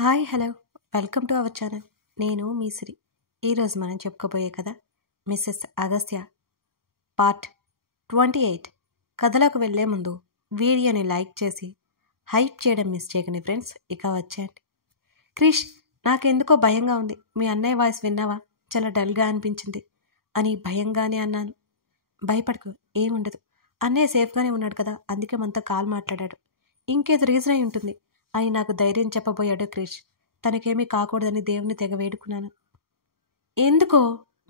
Hi hello welcome to our channel. నేను మీ సిరి. ఈరోజు మనం చెప్పుకోబోయే కథ మిస్సెస్ అగస్త్య పార్ట్ 28. కథలోకి వెళ్లే ముందు వీడియోని లైక్ చేసి హైప్ చేయడం మిస్ చేయకండి ఫ్రెండ్స్. ఇక వచ్చేయండి. క్రిష్, నాకెందుకో భయంగా ఉంది. మీ అన్నయ్య వాయిస్ విన్నావా? చాలా డల్గా అనిపించింది అని భయంగానే అన్నాను. భయపడకు, ఏముండదు. అన్నయ్య సేఫ్గానే ఉన్నాడు కదా, అందుకే మనతో కాల్ మాట్లాడాడు. ఇంకేదో రీజన్ అయి ఉంటుంది అని నాకు ధైర్యం చెప్పబోయాడు క్రిష్. తనకేమీ కాకూడదని దేవుని తెగ వేడుకున్నాను. ఎందుకో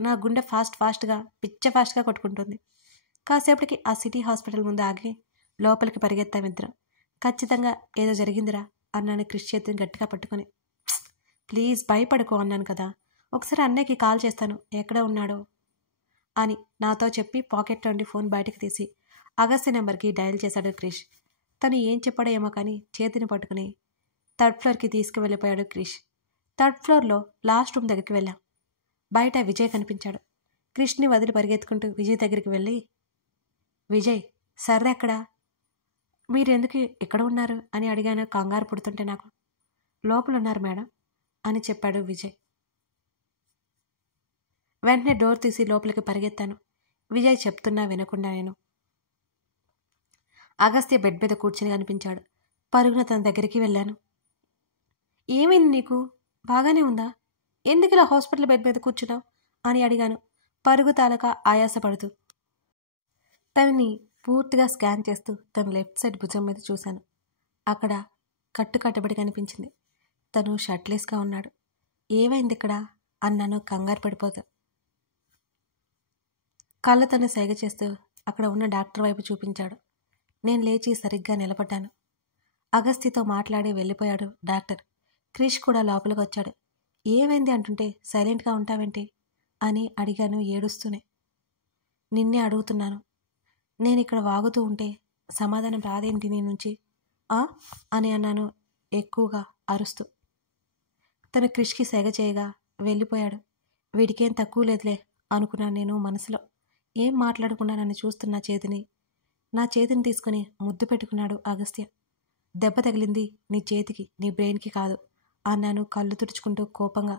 నా గుండె ఫాస్ట్గా ఫాస్ట్గా కొట్టుకుంటుంది. కాసేపటికి ఆ సిటీ హాస్పిటల్ ముందు ఆగి లోపలికి పరిగెత్తామిద్దరం. ఖచ్చితంగా ఏదో జరిగిందిరా అన్నాను క్రిష్ చేతిని గట్టిగా పట్టుకొని. ప్లీజ్ భయపడుకో అన్నాను కదా. ఒకసారి అన్నయ్యకి కాల్ చేస్తాను, ఎక్కడ ఉన్నాడో అని నాతో చెప్పి పాకెట్లో నుండి ఫోన్ బయటకు తీసి అగస్త్య నెంబర్కి డయల్ చేశాడు క్రిష్. తను ఏం చెప్పాడో ఏమో కానీ చేతిని పట్టుకుని 3rd ఫ్లోర్కి తీసుకువెళ్ళిపోయాడు క్రిష్. 3rd ఫ్లోర్లో లాస్ట్ రూమ్ దగ్గరికి వెళ్ళాం. బయట విజయ్ కనిపించాడు. క్రిష్ని వదిలి పరిగెత్తుకుంటూ విజయ్ దగ్గరికి వెళ్ళి, విజయ్ సర్ ఎక్కడా? మీరెందుకు ఇక్కడ ఉన్నారు అని అడిగాను కంగారు పుడుతుంటే నాకు. లోపల ఉన్నారు మేడం అని చెప్పాడు విజయ్. వెంటనే డోర్ తీసి లోపలికి పరిగెత్తాను. విజయ్ చెప్తున్నా వినకుండా నేను. అగస్త్య బెడ్ మీద కూర్చుని కనిపించాడు. పరుగున తన దగ్గరికి వెళ్ళాను. ఏమైంది నీకు? బాగానే ఉందా? ఎందుకు ఇలా హాస్పిటల్ బెడ్ మీద కూర్చున్నావు అని అడిగాను పరుగు తాలక ఆయాసపడుతూ. తనని పూర్తిగా స్కాన్ చేస్తూ తన లెఫ్ట్ సైడ్ భుజం మీద చూశాను. అక్కడ కట్టుబడి కనిపించింది. తను షర్ట్లెస్గా ఉన్నాడు. ఏమైంది ఇక్కడ అన్నాను కంగారు పడిపోతూ. కళ్ళతోనే సైగ చేస్తూ అక్కడ ఉన్న డాక్టర్ వైపు చూపించాడు. నేను లేచి సరిగ్గా నిలబడ్డాను. అగస్త్యతో మాట్లాడి వెళ్ళిపోయాడు డాక్టర్. క్రిష్ కూడా లోపలికి వచ్చాడు. ఏమైంది అంటుంటే సైలెంట్గా ఉంటావేంటి అని అడిగాను ఏడుస్తూనే. నిన్నే అడుగుతున్నాను. నేను ఇక్కడ వాగుతూ ఉంటే సమాధానం రాదేంటి నీ నుంచి అని అన్నాను ఎక్కువగా అరుస్తూ. తను క్రిష్కి సెగ చేయగా వెళ్ళిపోయాడు. వీడికేం తక్కువ లేదులే అనుకున్నాను నేను మనసులో. ఏం మాట్లాడకుండా నన్ను చూస్తున్న నా చేతిని తీసుకుని ముద్దు పెట్టుకున్నాడు అగస్త్య. దెబ్బ తగిలింది నీ చేతికి, నీ బ్రెయిన్కి కాదు అన్నాను కళ్ళు తుడుచుకుంటూ కోపంగా.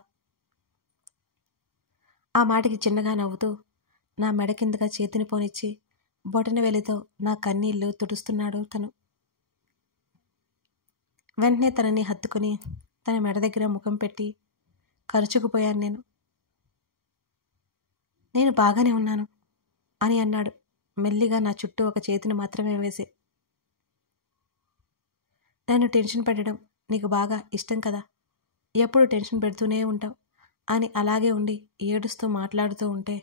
ఆ మాటకి చిన్నగా నవ్వుతూ నా మెడ కిందగా చేతిని పోనిచ్చి బొటన వేలితో నా కన్నీళ్లు తుడుస్తున్నాడు తను. వెంటనే తనని హత్తుకుని తన మెడ దగ్గర ముఖం పెట్టి కరుచుకుపోయాను నేను బాగానే ఉన్నాను అని అన్నాడు మెల్లిగా నా చుట్టూ ఒక చేతిని మాత్రమే వేసి. నేను టెన్షన్ పెట్టడం నీకు బాగా ఇష్టం కదా, ఎప్పుడు టెన్షన్ పెడుతూనే ఉంటావు అని అలాగే ఉండి ఏడుస్తూ మాట్లాడుతూ ఉంటే,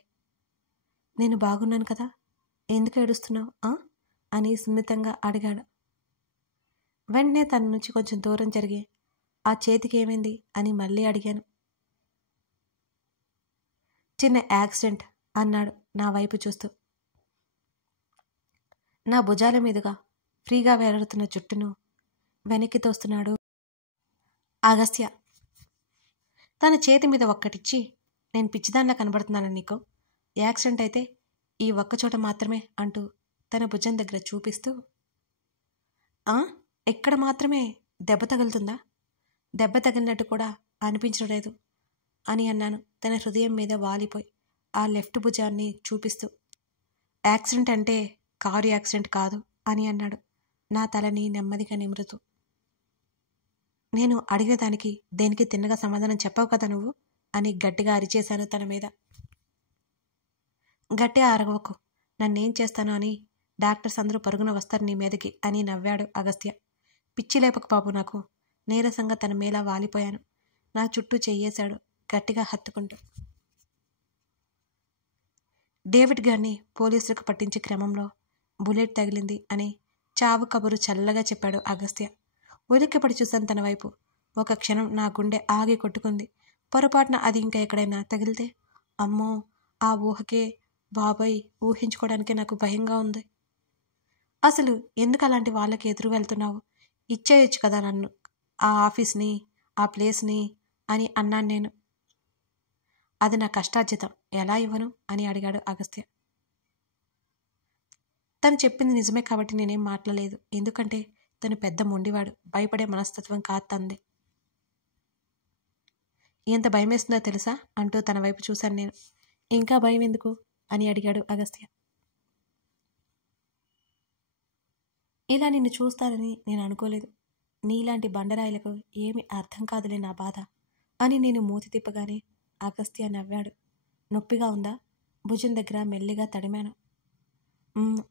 నేను బాగున్నాను కదా, ఎందుకు ఏడుస్తున్నావు అని సున్నితంగా అడిగాడు. వెంటనే తన నుంచి కొంచెం దూరం జరిగి ఆ చేతికి ఏమైంది అని మళ్ళీ అడిగాను. చిన్న యాక్సిడెంట్ అన్నాడు నా వైపు చూస్తూ. నా భుజాల మీదుగా ఫ్రీగా వేలాడుతున్న జుట్టును వెనక్కి తోస్తున్నాడు అగస్త్య. తన చేతి మీద ఒక్కటిచ్చి, నేను పిచ్చిదానిలా కనబడుతున్నాను నీకు, యాక్సిడెంట్ అయితే ఈ ఒక్కచోట మాత్రమే అంటూ తన భుజం దగ్గర చూపిస్తూ, ఎక్కడ మాత్రమే దెబ్బ తగులుతుందా? దెబ్బ తగిలినట్టు కూడా అనిపించడం లేదు అని అన్నాను తన హృదయం మీద వాలిపోయి ఆ లెఫ్ట్ భుజాన్ని చూపిస్తూ. యాక్సిడెంట్ అంటే కారు యాక్సిడెంట్ కాదు అని అన్నాడు నా తలని నెమ్మదిగా నిమురుతూ. నేను అడిగిన దానికి దేనికి తిన్నగా సమాధానం చెప్పావు కదా నువ్వు అని గట్టిగా అరిచేశాను తన మీద. గట్టిగా అరగవకు, నన్నేం చేస్తాను అని డాక్టర్స్ అందరూ పరుగున వస్తారు నీ మీదకి అని నవ్వాడు అగస్త్య. పిచ్చి లేపకు బాబు నాకు. నీరసంగా తన మేలా వాలిపోయాను. నా చుట్టూ చెయ్యేశాడు గట్టిగా హత్తుకుంటూ. డేవిడ్ గారిని పోలీసులకు పట్టించే క్రమంలో బుల్లెట్ తగిలింది అని చావు కబురు చల్లగా చెప్పాడు అగస్త్య. ఉలిక్కిపడి చూశాను తన వైపు. ఒక క్షణం నా గుండె ఆగి కొట్టుకుంది. పొరపాటున అది ఇంకా ఎక్కడైనా తగిలితే, అమ్మో ఆ ఊహకే బాబాయ్, ఊహించుకోవడానికే నాకు భయంగా ఉంది. అసలు ఎందుకు అలాంటి వాళ్ళకి ఎదురు వెళ్తున్నావు? ఇచ్చేయచ్చు కదా నన్ను, ఆ ఆఫీస్ని, ఆ ప్లేస్ని అని అన్నాను నేను. అది నా కష్టార్జితం, ఎలా ఇవ్వను అని అడిగాడు అగస్త్య. తను చెప్పింది నిజమే కాబట్టి నేనేం మాట్లాడలేదు. ఎందుకంటే తను పెద్ద మొండివాడు, భయపడే మనస్తత్వం కాదు తంది. ఎంత భయం వేస్తుందో తెలుసా అంటూ తన వైపు చూశాను నేను. ఇంకా భయం ఎందుకు అని అడిగాడు అగస్త్య. ఇలా నిన్ను చూస్తానని నేను అనుకోలేదు. నీలాంటి బండరాయిలకు ఏమి అర్థం కాదులే నా బాధ అని నేను మూతి తిప్పగానే అగస్త్య నవ్వాడు. నొప్పిగా ఉందా? భుజం దగ్గర మెల్లిగా తడిమాను.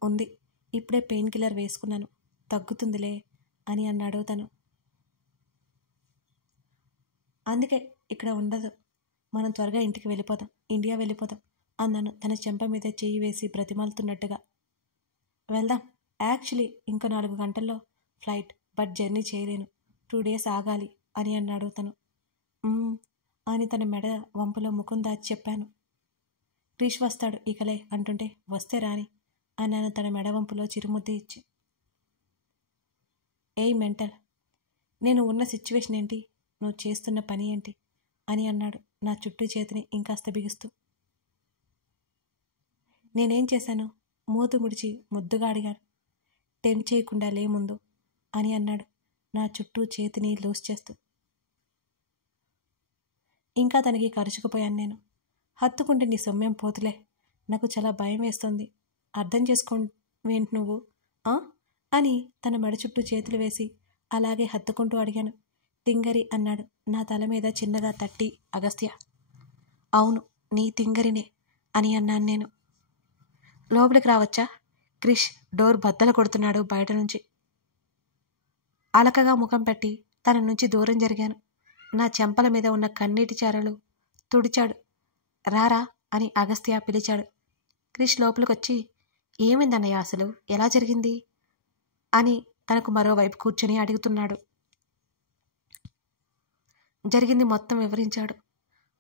ఉంది, ఇప్పుడే పెయిన్ కిల్లర్ వేసుకున్నాను, తగ్గుతుందిలే అని అన్నాడు తను. అందుకే ఇక్కడ ఉండదు, మనం త్వరగా ఇంటికి వెళ్ళిపోదాం, ఇండియా వెళ్ళిపోదాం అన్నాను తన చెంప మీద చేయి వేసి బ్రతిమాలుతున్నట్టుగా. వెళ్దాం, యాక్చువల్లీ ఇంకో 4 గంటల్లో ఫ్లైట్, బట్ జర్నీ చేయలేను, 2 days ఆగాలి అని అన్నాడు తను. అని తన మెడ వంపులో ముఖం దాచి చెప్పాను. క్రిష్ వస్తాడు ఇకలే అంటుంటే వస్తే రాని అన్నాను తన మెడ వంపులో చిరుముద్ద ఇచ్చి. ఏయ్ మెంటల్, నేను ఉన్న సిచ్యువేషన్ ఏంటి, నువ్వు చేస్తున్న పని ఏంటి అని అన్నాడు నా చుట్టూ చేతిని ఇంకాస్త బిగిస్తూ. నేనేం చేశాను? మూతు ముడిచి ముద్దుగా అడిగాడు. టెంప్ చేయకుండా లే ముందు అని అన్నాడు నా చుట్టూ చేతిని లూజ్ చేస్తూ. ఇంకా తనకి కరుచుకుపోయాను నేను. హత్తుకుంటే నీ సొమ్మేం పోతులే, నాకు చాలా భయం వేస్తుంది, అర్థం చేసుకోవేంటి నువ్వు అని తన మెడ చుట్టూ చేతులు వేసి అలాగే హత్తుకుంటూ అడిగాను. తింగరి అన్నాడు నా తల మీద చిన్నగా తట్టి అగస్త్య. అవును, నీ తింగరినే అని అన్నాను నేను. లోపలికి రావచ్చా? క్రిష్ డోర్ బద్దలు కొడుతున్నాడు బయట నుంచి. అలకగా ముఖం పెట్టి తన నుంచి దూరం జరిగాను. నా చెంపల మీద ఉన్న కన్నీటి చారలు తుడిచాడు. రారా అని అగస్త్య పిలిచాడు. క్రిష్ లోపలికొచ్చి ఏమైందన్నయ్య అసలు, ఎలా జరిగింది అని తనకు మరోవైపు కూర్చొని అడుగుతున్నాడు. జరిగింది మొత్తం వివరించాడు.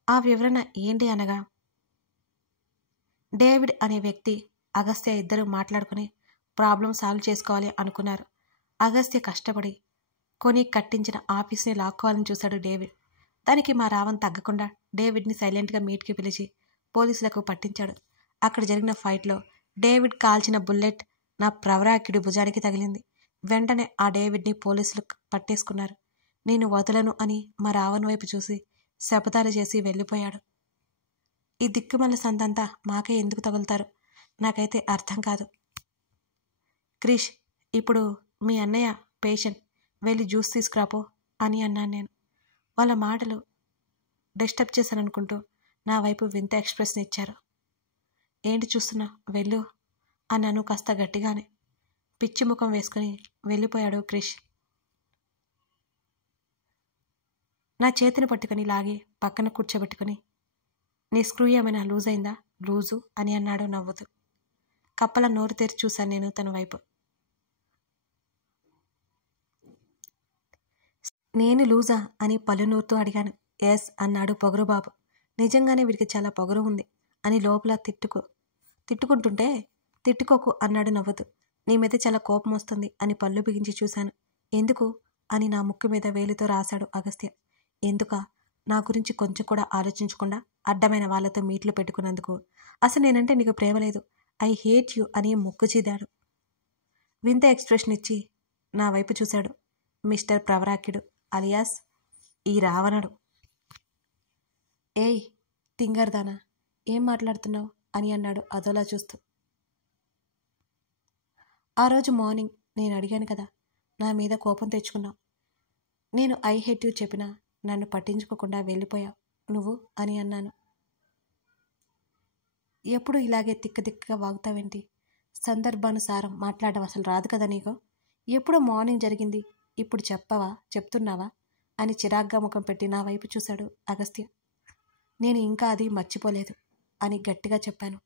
ఆ వివరణ ఏంటి అనగా, డేవిడ్ అనే వ్యక్తి అగస్త్య ఇద్దరు మాట్లాడుకుని ప్రాబ్లం సాల్వ్ చేసుకోవాలి అనుకున్నారు. అగస్త్య కష్టపడి కొని కట్టించిన ఆఫీస్ని లాక్కోవాలని చూశాడు డేవిడ్. దానికి మా రావణ్ తగ్గకుండా డేవిడ్ని సైలెంట్గా మీట్కి పిలిచి పోలీసులకు పట్టించాడు. అక్కడ జరిగిన ఫైట్లో డేవిడ్ కాల్చిన బుల్లెట్ నా ప్రవరాకిడి భుజానికి తగిలింది. వెంటనే ఆ డేవిడ్ని పోలీసులు పట్టేసుకున్నారు. నేను వదలను అని మా రావణ్ వైపు చూసి శపథాలు చేసి వెళ్ళిపోయాడు. ఈ దిక్కుమల్ల సంతంతా మాకే ఎందుకు తగులుతారు, నాకైతే అర్థం కాదు. క్రిష్, ఇప్పుడు మీ అన్నయ్య పేషెంట్, వెళ్ళి జ్యూస్ తీసుకురాపో అని అన్నాను నేను. వాళ్ళ మాటలు డిస్టర్బ్ చేశాననుకుంటూ నా వైపు వింత ఎక్స్ప్రెస్ని ఇచ్చారు. ఏంటి చూస్తున్నా, వెళ్ళు అన్నాను కాస్త గట్టిగానే. పిచ్చి ముఖం వేసుకుని వెళ్ళిపోయాడు క్రిష్. నా చేతిని పట్టుకుని లాగి పక్కన కూర్చోబెట్టుకుని, నీ స్క్రూ ఏమైనా లూజ్ అయిందా? లూజు అని అన్నాడు నవ్వుతూ. కప్పల నోరు తెరిచి చూశాను నేను తన వైపు. నేను లూజా అని పలునూరుతూ అడిగాను. ఎస్ అన్నాడు పొగరుబాబు. నిజంగానే వీడికి చాలా పొగరు ఉంది అని లోపల తిట్టుకుంటుంటే, తిట్టుకోకు అన్నాడు నవ్వుతూ. నీ మీద చాలా కోపం వస్తుంది అని పళ్ళు బిగించి చూశాను. ఎందుకు అని నా ముక్కు మీద వేలితో రాశాడు అగస్త్య. ఎందుకా? నా గురించి కొంచెం కూడా ఆలోచించకుండా అడ్డమైన వాళ్ళతో మీట్లు పెట్టుకున్నందుకు. అసలు నేనంటే నీకు ప్రేమ లేదు, ఐ హేట్ యూ అని ముక్కు చీదాడు. వింత ఎక్స్ప్రెషన్ ఇచ్చి నా వైపు చూశాడు మిస్టర్ ప్రవరాకిడు అలియాస్ ఈ రావణుడు. ఏయ్ తింగర్దానా, ఏం మాట్లాడుతున్నావు అని అన్నాడు అదోలా చూస్తూ. ఆ రోజు మార్నింగ్ నేను అడిగాను కదా, నా మీద కోపం తెచ్చుకున్నావు. నేను ఐ హేట్ యూ చెప్పినా నన్ను పట్టించుకోకుండా వెళ్ళిపోయావు నువ్వు అని అన్నాను. ఎప్పుడు ఇలాగే తిక్కగా వాగుతావేంటి? సందర్భానుసారం మాట్లాడడం అసలు రాదు కదా నీకు? ఎప్పుడో మార్నింగ్ జరిగింది, ఇప్పుడు చెప్తున్నావా అని చిరాగ్గా ముఖం పెట్టి నా వైపు చూశాడు అగస్త్య. నేను ఇంకా అది మర్చిపోలేదు అని గట్టిగా చెప్పాను.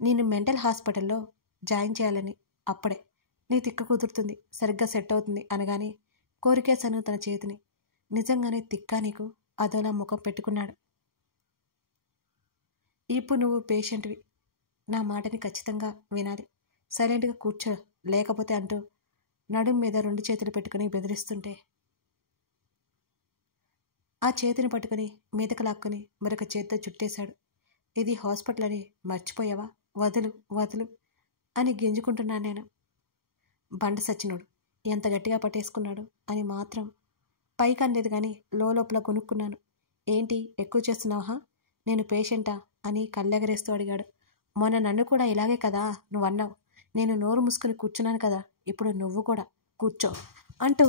నేను మెంటల్ హాస్పిటల్లో జాయిన్ చేయాలని, అప్పుడే నీ తిక్క కుదురుతుంది, సరిగ్గా సెట్ అవుతుంది అనగానే కోరికేశాను తన చేతిని. నిజంగానే తిక్కా నీకు? అదోలా ముఖం పెట్టుకున్నాడు. ఇప్పుడు నువ్వు పేషెంట్వి, నా మాటని ఖచ్చితంగా వినాలి, సైలెంట్గా కూర్చో లేకపోతే అంటూ నడుం మీద 2 చేతులు పెట్టుకుని బెదిరిస్తుంటే, ఆ చేతిని పట్టుకుని మీదకు లాక్కుని మరొక చేతితో చుట్టేశాడు. ఇది హాస్పిటల్ అని మర్చిపోయావా? వదులు వదులు అని గింజుకుంటున్నాను నేను. బండ సచ్చినోడు ఎంత గట్టిగా పట్టేసుకున్నాడు అని మాత్రం పైకి అనలేదు కానీ లోపల కొనుక్కున్నాను. ఏంటి ఎక్కువ చేస్తున్నావా? నేను పేషెంటా అని కళ్ళెగరేస్తూ అడిగాడు. మొన్న నన్ను కూడా ఇలాగే కదా నువ్వన్నావు. నేను నోరు మూసుకుని కూర్చున్నాను కదా, ఇప్పుడు నువ్వు కూడా కూర్చో అంటూ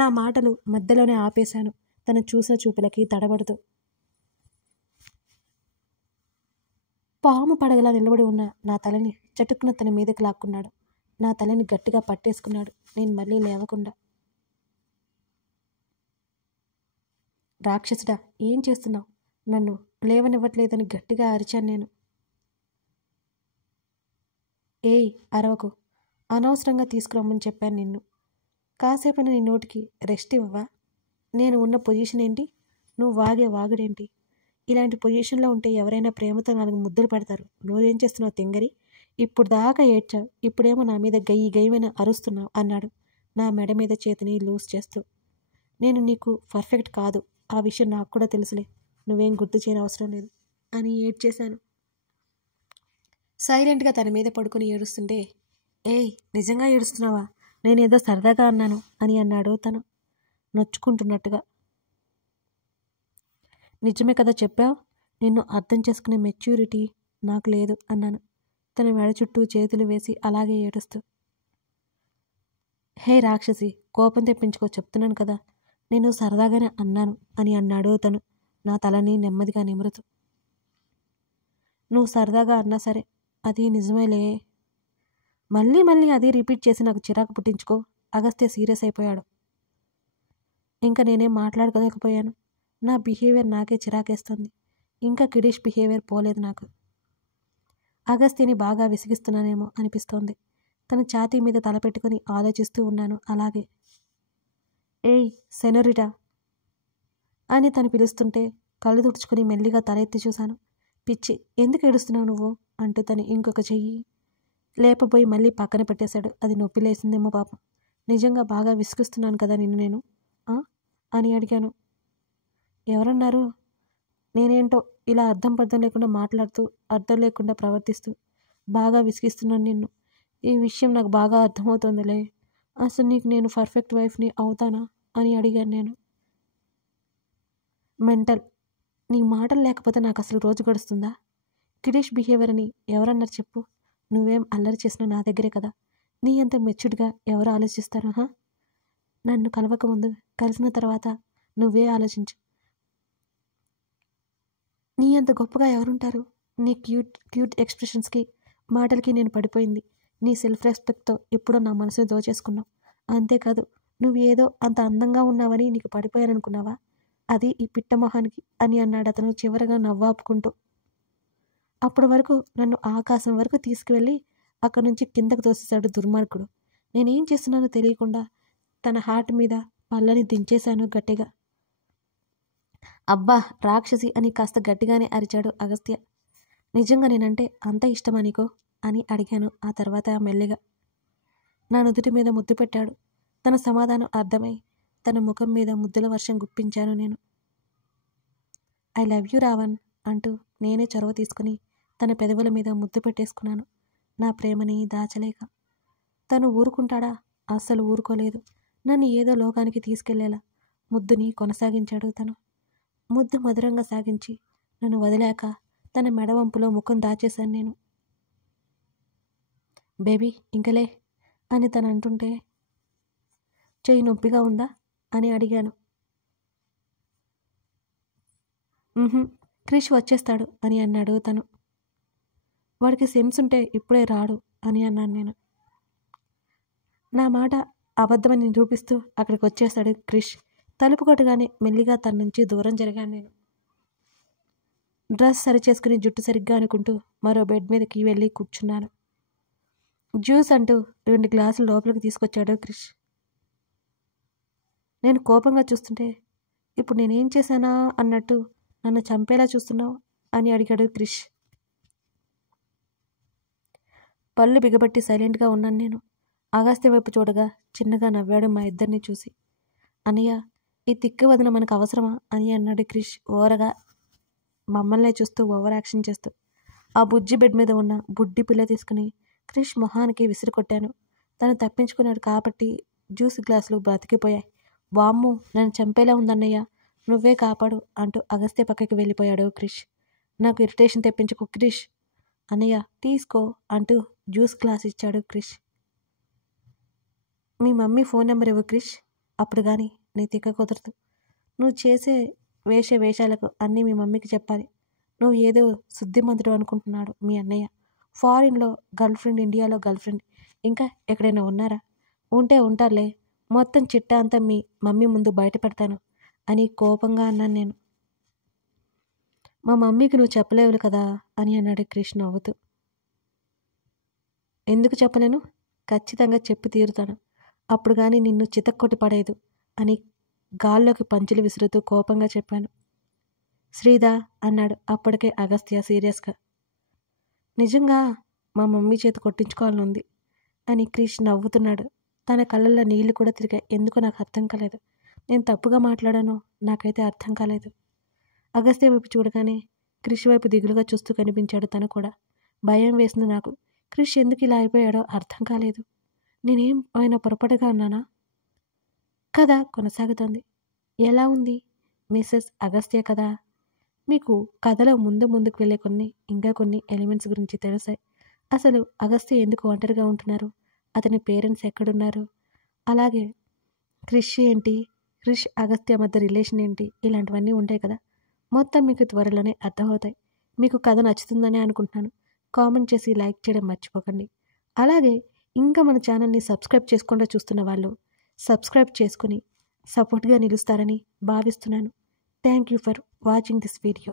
నా మాటలు మధ్యలోనే ఆపేశాను, తను చూసిన చూపులకి తడబడుతూ. పాము పడగలా నిలబడి ఉన్న నా తలని చటుక్కున తన మీదకి లాక్కున్నాడు. నా తలని గట్టిగా పట్టేసుకున్నాడు, నేను మళ్ళీ లేవకుండా. రాక్షసుడా, ఏం చేస్తున్నావు? నన్ను లేవనివ్వట్లేదని గట్టిగా అరిచాను నేను. ఏయ్ అరవకు, అనవసరంగా తీసుకురమ్మని చెప్పాను నిన్ను. కాసేపైనా నీ నోటికి రెస్ట్ ఇవ్వవా? నేను ఉన్న పొజిషన్ ఏంటి, నువ్వు వాగే వాగుడేంటి? ఇలాంటి పొజిషన్లో ఉంటే ఎవరైనా ప్రేమతో 4 ముద్దులు పెడతారు. నువ్వేం చేస్తున్నావు తింగరి? ఇప్పుడు దాకా ఏడ్చావు, ఇప్పుడేమో నా మీద గయ్యి గయ్యమని అరుస్తున్నావు అన్నాడు నా మెడ మీద చేతిని లూజ్ చేస్తూ. నేను నీకు పర్ఫెక్ట్ కాదు, ఆ విషయం నాకు కూడా తెలుసులే, నువ్వేం గుర్తు చేయని అవసరం లేదు అని ఏడ్చేశాను. సైలెంట్గా తన మీద పడుకొని ఏడుస్తుంటే, ఏయ్ నిజంగా ఏడుస్తున్నావా? నేనేదో సరదాగా అన్నాను అని అన్నాడు తను నొచ్చుకుంటున్నట్టుగా. నిజమే కదా చెప్పావు, నిన్ను అర్థం చేసుకునే మెచ్యూరిటీ నాకు లేదు అన్నాను, తన మెడ చుట్టూ చేతులు వేసి అలాగే ఏడుస్తూ. హే రాక్షసి, కోపం తెప్పించుకో, చెప్తున్నాను కదా, నేను సరదాగానే అన్నాను అని అన్నాడు తను నా తలని నెమ్మదిగా నిమురుతూ. నువ్వు సరదాగా అన్నా సరే, అది నిజమేలే. మళ్ళీ మళ్ళీ అది రిపీట్ చేసి నాకు చిరాకు పుట్టించుకో. అగస్త్య సీరియస్ అయిపోయాడు. ఇంకా నేనేం మాట్లాడుకోలేకపోయాను. నా బిహేవియర్ నాకే చిరాకేస్తుంది. ఇంకా కిరీష్ బిహేవియర్ పోలేదు నాకు. అగస్త్యని బాగా విసిగిస్తున్నానేమో అనిపిస్తోంది. తన ఛాతీ మీద తలపెట్టుకుని ఆలోచిస్తూ ఉన్నాను అలాగే. ఏయ్ సెనోరిటా అని తను పిలుస్తుంటే కళ్ళు తుడుచుకొని మెల్లిగా తలెత్తి చూశాను. పిచ్చి, ఎందుకు ఏడుస్తున్నావు నువ్వు అంటూ తను ఇంకొక చెయ్యి లేపబోయి మళ్ళీ పక్కన పెట్టేశాడు. అది నొప్పి లేసిందేమో పాపం. నిజంగా బాగా విసిగిస్తున్నాను కదా నిన్ను నేను అని అడిగాను. ఎవరన్నారు? నేనేంటో ఇలా అర్థం పర్థం లేకుండా మాట్లాడుతూ అర్థం లేకుండా ప్రవర్తిస్తూ బాగా విసిగిస్తున్నాను నిన్ను. ఈ విషయం నాకు బాగా అర్థమవుతుందిలే. అసలు నీకు నేను పర్ఫెక్ట్ వైఫ్ని అవుతానా అని అడిగాను నేను. మెంటల్, నీ మాటలు లేకపోతే నాకు అసలు రోజు గడుస్తుందా? కిరీష్ బిహేవియర్ అని ఎవరన్నారు చెప్పు? నువ్వేం అల్లరి చేసినా నా దగ్గరే కదా. నీ అంత మెచ్యూర్డ్గా ఎవరు ఆలోచిస్తారు? నన్ను కలవకముందు, కలిసిన తర్వాత నువ్వే ఆలోచించు. నీ అంత గొప్పగా ఎవరుంటారు? నీ క్యూట్ ఎక్స్ప్రెషన్స్కి, మాటలకి నేను పడిపోయింది. నీ సెల్ఫ్ రెస్పెక్ట్తో ఎప్పుడో నా మనసుని దోచేసుకున్నావు. అంతేకాదు, నువ్వు ఏదో అంత అందంగా ఉన్నావని నీకు పడిపోయాననుకున్నావా? అది ఈ పిట్ట మొహానికి అని అన్నాడు అతను చివరగా నవ్వాపుకుంటూ. అప్పటి వరకు నన్ను ఆకాశం వరకు తీసుకువెళ్ళి అక్కడి నుంచి కిందకు తోసేశాడు దుర్మార్గుడు. నేనేం చేస్తున్నానో తెలియకుండా తన హార్ట్ మీద పళ్ళని దించేశాను గట్టిగా. అబ్బా రాక్షసి అని కాస్త గట్టిగానే అరిచాడు అగస్త్య. నిజంగా నేనంటే అంత ఇష్టమా నీకో అని అడిగాను. ఆ తర్వాత మెల్లిగా నా నుదుటి మీద ముద్దు పెట్టాడు. తన సమాధానం అర్థమై తన ముఖం మీద ముద్దుల వర్షం గుప్పించాను నేను. ఐ లవ్ యూ రావణ్ అంటూ నేనే చొరవ తీసుకుని తన పెదవుల మీద ముద్దు పెట్టేసుకున్నాను, నా ప్రేమని దాచలేక. తను ఊరుకుంటాడా? అస్సలు ఊరుకోలేదు. నన్ను ఏదో లోకానికి తీసుకెళ్లేలా ముద్దుని కొనసాగించాడు తను. ముద్దు మధురంగా సాగించి నన్ను వదిలాక తన మెడవంపులో ముఖం దాచేశాను నేను. బేబీ ఇంకలే అని తను అంటుంటే, చెయ్యి నొప్పిగా ఉందా అని అడిగాను. క్రిష్ వచ్చేస్తాడు అని అన్నాడు తను. వాడికి సెన్స్ ఉంటే ఇప్పుడే రాడు అని అన్నాను నేను. నా మాట అబద్ధమని నిరూపిస్తూ అక్కడికి వచ్చేస్తాడు క్రిష్. తలుపు కొట్టగానే మెల్లిగా తన నుంచి దూరం జరిగాను నేను. డ్రెస్ సరిచేసుకుని జుట్టు సరిగ్గా అనుకుంటూ మరో బెడ్ మీదకి వెళ్ళి కూర్చున్నాను. జ్యూస్ అంటూ 2 గ్లాసులు లోపలికి తీసుకొచ్చాడు క్రిష్. నేను కోపంగా చూస్తుంటే, ఇప్పుడు నేనేం చేశానా అన్నట్టు నన్ను చంపేలా చూస్తున్నావు అని అడిగాడు క్రిష్. పళ్ళు బిగబట్టి సైలెంట్గా ఉన్నాను నేను. అగస్త్య వైపు చూడగా చిన్నగా నవ్వాడు మా ఇద్దరిని చూసి. అన్నయ్య, ఈ తిక్కు వదిన మనకు అవసరమా అని అన్నాడు క్రిష్ ఓరగా మమ్మల్నే చూస్తూ ఓవర్ యాక్షన్ చేస్తూ. ఆ బుజ్జి బెడ్ మీద ఉన్న బుడ్డి పిల్ల తీసుకుని క్రిష్ మొహానికి విసిరి కొట్టాను. తను తప్పించుకున్నాడు కాబట్టి జ్యూస్ గ్లాసులు బ్రతికిపోయాయి. వామ్మో, నన్ను చంపేలా ఉందన్నయ్య, నువ్వే కాపాడు అంటూ అగస్త్య పక్కకి వెళ్ళిపోయాడు క్రిష్. నాకు ఇరిటేషన్ తెప్పించుకో క్రిష్. అన్నయ్య తీసుకో అంటూ జ్యూస్ గ్లాస్ ఇచ్చాడు క్రిష్. మీ మమ్మీ ఫోన్ నెంబర్ ఇవ్వు క్రిష్, అప్పుడు కానీ నీ తిక్క కుదరదు. నువ్వు చేసే వేషాలకు అన్నీ మీ మమ్మీకి చెప్పాలి. నువ్వు ఏదో శుద్ధిమంతుడు అనుకుంటున్నాడు మీ అన్నయ్య. ఫారిన్లో గర్ల్ ఫ్రెండ్, ఇండియాలో గర్ల్ ఫ్రెండ్, ఇంకా ఎక్కడైనా ఉన్నారా? ఉంటే ఉంటారులే, మొత్తం చిట్టా అంతా మీ మమ్మీ ముందు బయట పెడతాను అని కోపంగా అన్నాను నేను. మా మమ్మీకి నువ్వు చెప్పలేవు కదా అని అన్నాడు క్రిష్ నవ్వుతూ. ఎందుకు చెప్పలేను? ఖచ్చితంగా చెప్పి తీరుతాను, అప్పుడు కానీ నిన్ను చితక్కొట్టి పడేదు అని గాల్లోకి పంచులు విసురుతూ కోపంగా చెప్పాను. శ్రీదా అన్నాడు అప్పటికే అగస్త్య సీరియస్గా. నిజంగా మా మమ్మీ చేతి కొట్టించుకోవాలనుంది అని క్రిష్ నవ్వుతున్నాడు. తన కళ్ళల్లో నీళ్లు కూడా తిరిగాయి. ఎందుకో నాకు అర్థం కాలేదు. నేను తప్పుగా మాట్లాడానో నాకైతే అర్థం కాలేదు. అగస్త్య వైపు చూడగానే క్రిష్ వైపు దిగులుగా చూస్తూ కనిపించాడు తను కూడా. భయం వేసింది నాకు. క్రిష్ ఎందుకు ఇలా అయిపోయాడో అర్థం కాలేదు. నేనేం ఆయన పొరపాటుగా అన్నానా? కథ కొనసాగుతోంది. ఎలా ఉంది? మిస్సెస్ అగస్త్య కదా. మీకు కథలో ముందుకు వెళ్ళే ఇంకా కొన్ని ఎలిమెంట్స్ గురించి తెలుసాయి. అసలు అగస్త్య ఎందుకు ఒంటరిగా ఉంటున్నారు, అతని పేరెంట్స్ ఎక్కడున్నారు, అలాగే క్రిష్ ఏంటి, క్రిష్ అగస్త్య మధ్య రిలేషన్ ఏంటి, ఇలాంటివన్నీ ఉంటాయి కదా. మొత్తం మీకు త్వరలోనే అర్థమవుతాయి. మీకు కథ నచ్చుతుందని అనుకుంటున్నాను. కామెంట్ చేసి లైక్ చేయడం మర్చిపోకండి. అలాగే ఇంకా మన ఛానల్ని సబ్స్క్రైబ్ చేసుకుండా చూస్తున్న వాళ్ళు సబ్స్క్రైబ్ చేసుకుని సపోర్ట్గా నిలుస్తారని భావిస్తున్నాను. Thank you for watching this video.